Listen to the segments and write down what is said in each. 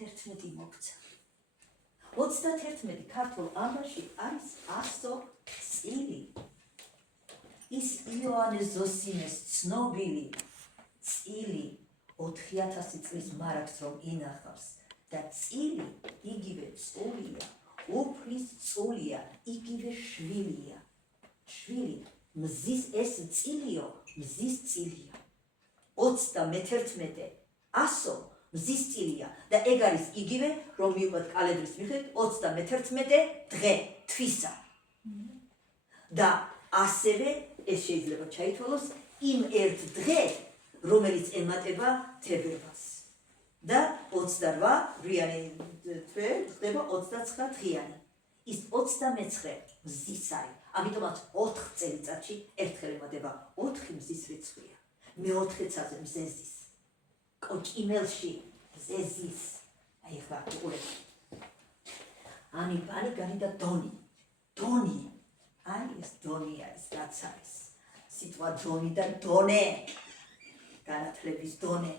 11 მოგცა. 31 ქართულ ამბაში არის 100 წილი. ის იოანეს ზოსიმეს ცნობილი წილი 4000 წლის მარაგს რომ ინახავს და წილი იგივე წულია, უფლის წულია, იგივე შვილია. შვილი მზის ეს წილიო, მზის წილია. 31 100 მზის წილია და ეგ არის იგივე რომ მივყვეთ კალენდრის მიხედვით 31 დღე თვისა. და ასევე ეს შეიძლება ჩაითვალოს იმ ერთ დღე რომელიც ემატება თებერვალს. და 28 რიანი თვე ხდება 29 დღიანი. ის 29 მზის არის. ამიტომაც 4 წელიწადში ერთხელ ემატება 4 მზის რიცხვია. მეოთხეცაზე მზეზის. კოჭიმელში მზეზის. აი ხა უყურეთ. ანი ბალი განი და დონი. დონი. აი ეს დონი არის რაც არის. სიტყვა დონი და დონე. განათლების დონე.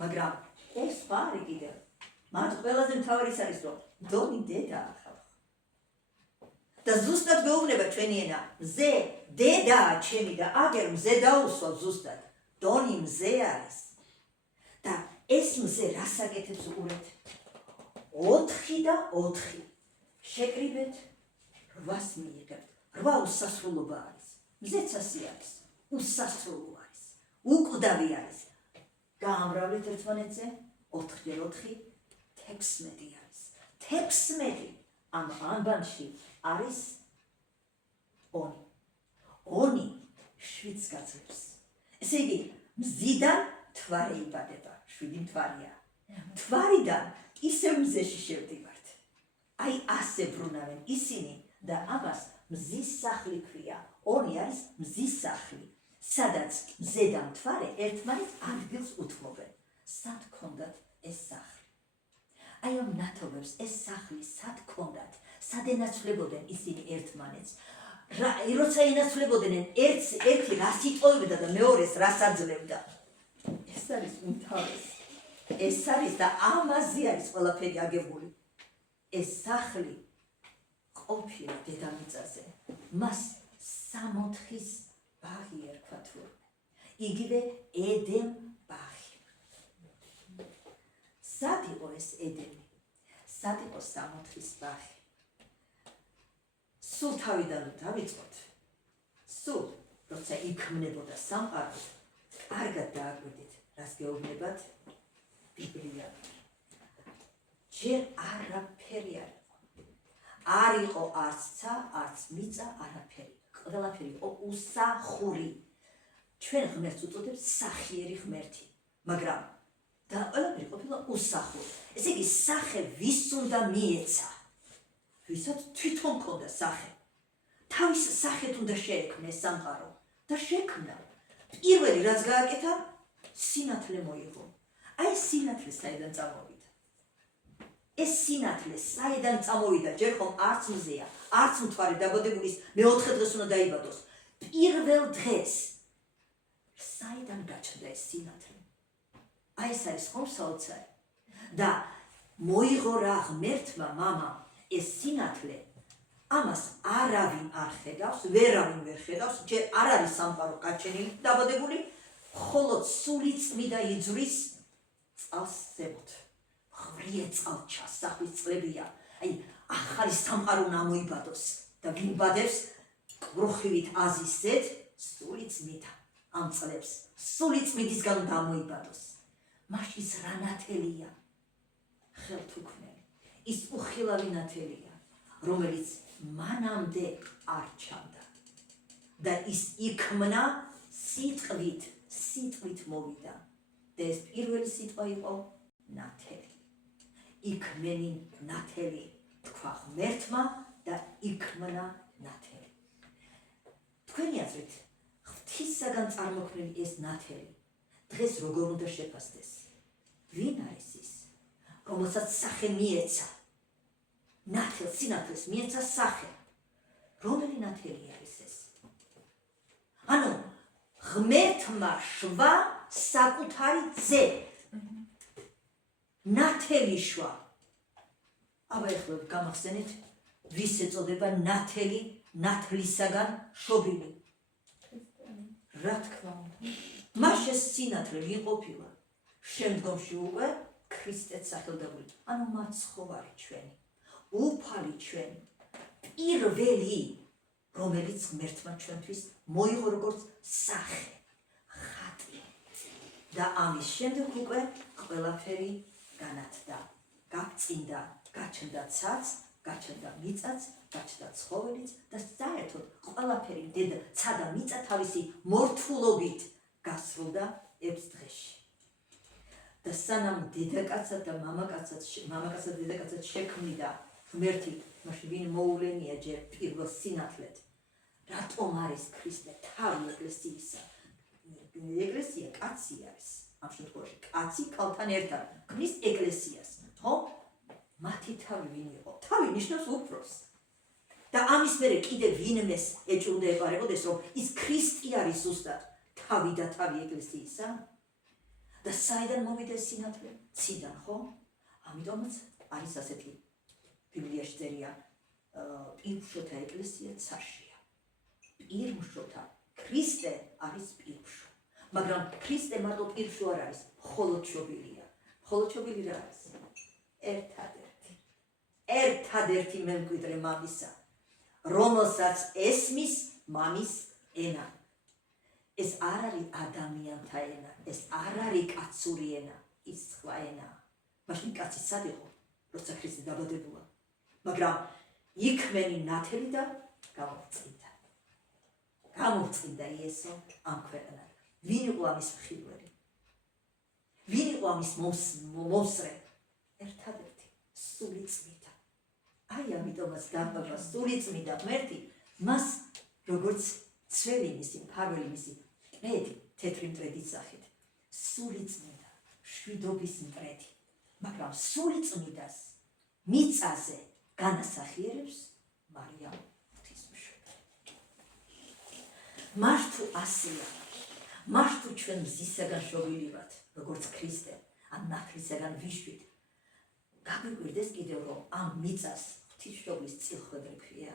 მაგრამ ეს ხარი კიდევ. მათ ყველაზე მთავარი არის რომ დონი დედაა ხალხო. და ზუსტად გვეუბნება ჩვენი ენა მზე დედაა ჩემი და აგერ მზე დაუსვავ ზუსტად. დონი მზე არის. და ეს მზე რას აკეთებს უყურეთ? 4 და 4. შეკრიბეთ 8-ს მიიღებთ. 8 უსასრულობა არის. მზეც ასე არის. უსასრულო არის. უკვდავი არის. გაამრავლეთ ერთმანეთზე 4x4 16 არის. 16 ამ ამბანში არის ონი. ონი 7-ს გაძლევს. ესე იგი მზიდან მთვარე იბადება. 7 მთვარია. მთვარიდან ისევ მზეში შევდივართ. აი ასე ბრუნავენ ისინი და ამას მზის სახლი ქვია. ონი არის მზის სახლი. სადაც მზე და მთვარე ერთმანეთს ადგილს უთმობენ. სად ქონდათ ეს სახლი? აი ამ ნათობებს ეს სახლი სად ქონდათ? სად ენაცვლებოდნენ ისინი ერთმანეთს? როცა ენაცვლებოდნენ ერთი რას იტყოვებდა და მეორეს რას აძლევდა? ეს არის უმთავრესი. ეს არის და ამაზე არის ყველაფერი აგებული. ეს სახლი ყოფილა დედამიწაზე. მას 60 ბაღი ერქვა თურმე. იგივე ედემ ბაღი. სად იყო ეს ედემი? სად იყო 60 ბაღი? სულ თავიდან დავიწყოთ. სულ როცა იქმნებოდა სამყარო, კარგად დააკვირდით, რას გეუბნებათ? ბიბლია. ჯერ არაფერი არ იყო. არ იყო არც ცა, არც მიწა, არაფერი. ყველაფერი იყო უსახური. ჩვენ ღმერთს უწოდებთ სახიერი ღმერთი, მაგრამ და ყველაფერი ყოფილა უსახური. ესე იგი სახე ვის უნდა მიეცა? ვისაც თვითონ ქონდა სახე. თავის სახეთ უნდა შეექმნეს სამყარო და შექმნა. პირველი რაც გააკეთა, სინათლე მოიღო. აი სინათლე საიდან წამოვიდა? ეს სინათლე საიდან წამოვიდა? ჯერ ხომ არც მზეა, არც მთვარე დაბადებულის მეოთხე დღეს უნდა დაიბადოს. პირველ დღეს საიდან გაჩნდა ეს სინათლე? აი ეს არის ხომ საოცარი. და მოიღო რა ღმერთმა მამამ ეს სინათლე. ამას არავინ არ ხედავს, ვერავინ ვერ ხედავს, ჯერ არ არის სამყარო გაჩენილი, დაბადებული, მხოლოდ სული წმიდა იძვრის წყალს ზემოთ. ღვრიე წყალჩა სახვის წყლებია. აი ახალი სამყარო უნდა მოიბადოს და ვინ ბადებს კრუხივით აზის ზეთ სული წმიდა. ამ წლებს სული წმიდისგან უნდა მოიბადოს. მაშინ ის რა ნათელია? ხელთუქმნელი. ის უხილავი ნათელია, რომელიც მანამდე არ ჩანდა. და ის იქმნა სიტყვით მოვიდა. და ეს პირველი სიტყვა იყო ნათელი. იქმენი ნათელი თქვა ღმერთმა და იქმნა ნათელი. თქვენი აზრით ღვთისაგან წარმოქმნილი ეს ნათელი დღეს როგორ უნდა შეფასდეს? ვინ არის ის, რომელსაც სახე მიეცა? ნათელს, სინათლეს მიეცა სახე. რომელი ნათელი არის ეს? ანუ ღმერთმა შვა საკუთარი ძე. ნათელი შვა. აბა ეხლა გამახსენეთ, ვის ეწოდება ნათელი, ნათლისაგან შობილი. რა თქმა უნდა. მას ეს სინათლე ვიყოფილა. შემდგომში უკვე ქრისტეც სახელდებული. ანუ მაცხოვარი ჩვენი, უფალი ჩვენი, პირველი, რომელიც ღმერთმა ჩვენთვის მოიღო როგორც სახე, ხატი. და ამის შემდეგ უკვე ყველაფერი განათდა, გაგწინდა, გაჩნდა ცაც, გაჩნდა მიწაც, გაჩნდა ცხოველიც და საერთოდ ყველაფერი დედა ცა და მიწა თავისი მორთულობით გასრულდა 6 დღეში. და სანამ დედაკაცად და მამაკაცად დედაკაცად შექმნიდა ღმერთი, მაშინ ვინ მოულენია ჯერ პირველ სინათლედ, რატომ არის ქრისტე თავი ეკლესიისა? ეკლესია კაცი არის. ამ შემთხვევაში კაცი ქალთან ერთად ქმნის ეკლესიას, ხო? მათი თავი ვინ იყო? თავი ნიშნავს უფროს. და ამის მერე კიდე ვინმეს ეჭვუნდა ეყარებოდეს, რომ ის ქრისტე არის ზუსტად თავი და თავი ეკლესიისა? და საიდან მოვიდა სინათლე? ციდან, ხო? ამიტომაც არის ასეთი ბიბლიაში წერია, პირმშოთა ეკლესია ცაშია. პირმშოთა ქრისტე არის პირმშო. მაგრამ ქრისტე მარტო პირმშო არ არის, მხოლოდშობილია. მხოლოდშობილი რა არის? ერთადერთი მემკვიდრე მამისა, რომელსაც ესმის მამის ენა. ეს არ არის ადამიანთა ენა, ეს არ არის კაცური ენა, ის სხვა ენაა. მაშინ კაცი სად იყო, როცა ქრისტე დაბადებულა? მაგრამ იქმენი ნათელი და გამოწინდა. გამოწინდა იესო ამ ქვეყანად. ვინ იყო ამის მხილველი? ვინ იყო ამის მომსწრე? ერთადერთი, სულიწმიდა. აი ამიტომაც დაბადა სულიწმიდა ღმერთი, მას როგორც ცველი მისი, მფარველი მისი მტრედი, თეთრი მტრედით სახით. სულიწმიდა, შვიდობის მტრედი. მაგრამ სულიწმიდას მიწაზე განასახიერებს მარიამ ღვთისმშობელი. მას თუ ასეა, მას თუ ჩვენ მზისაგან შობილი ვართ, როგორც ქრისტე, ან ნათლისაგან ვიშვით, გაგვიგვირდეს კიდევ, რომ ამ მიწას ღვთისმშობლის წილხვედრი ქვია.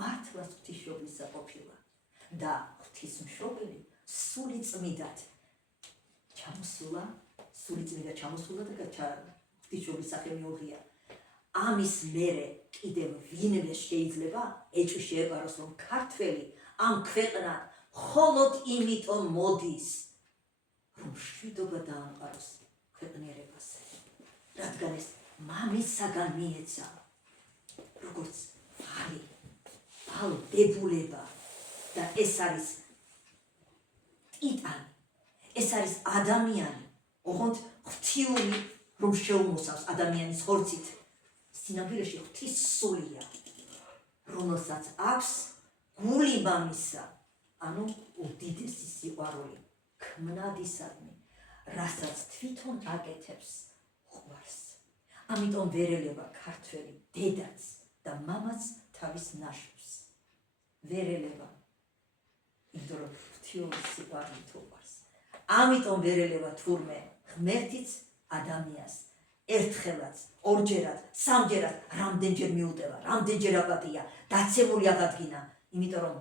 მართლაც ღვთისმშობლისა ყოფილა და ღვთისმშობელი სულიწმიდად ჩამოსულა და ღვთისმშობლის სახე მიუღია. ამის მერე კიდევ ვინმე შეიძლება ეჭვი შეეპაროს, რომ ქართველი ამ ქვეყნად მხოლოდ იმიტომ მოდის, რომ მშვიდობა დაამყაროს ქვეყნიერებაზე, რადგან ეს მამისაგან მიეცა, როგორც ვალდებულება და ეს არის ტიტანი, ეს არის ადამიანი, ოღონდ ღვთიური, რომ შეუმოსავს ადამიანის ხორცით. სინამდვილეში ღვთის სულია, რომელსაც აქვს გული მამისა, ანუ უდიდესი სიყვარული, ქმნადისადმი, რასაც თვითონ აკეთებს ყვარს. ამიტომ ვერ ელევა ქართველი დედაც და მამაც თავის ნაშვილს. ვერ ელევა, იმიტომ რომ ღვთიური სიყვარული თუ ყვარს. ამიტომ ვერ ელევა თურმე ღმერთიც ადამიანს ერთხელაც, ორჯერად, სამჯერად, რამდენჯერ მიუტევა, რამდენჯერ აპატია, დაცემული აღადგინა, იმიტომ რომ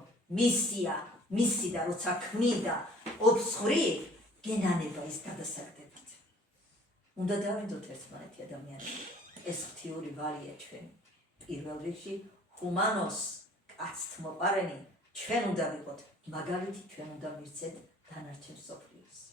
მისი და როცა ქმნიდა ოფსხრი, გენანება ის გადასაგდებით. უნდა დავინდოთ ერთმანეთი ადამიანები. ეს ღვთიური ვალია ჩვენი. პირველ რიგში ჰუმანოს, კაცთ მოყარენი, ჩვენ უნდა ვიყოთ მაგალითი, ჩვენ უნდა მივცეთ დანარჩენ მსოფლიოს.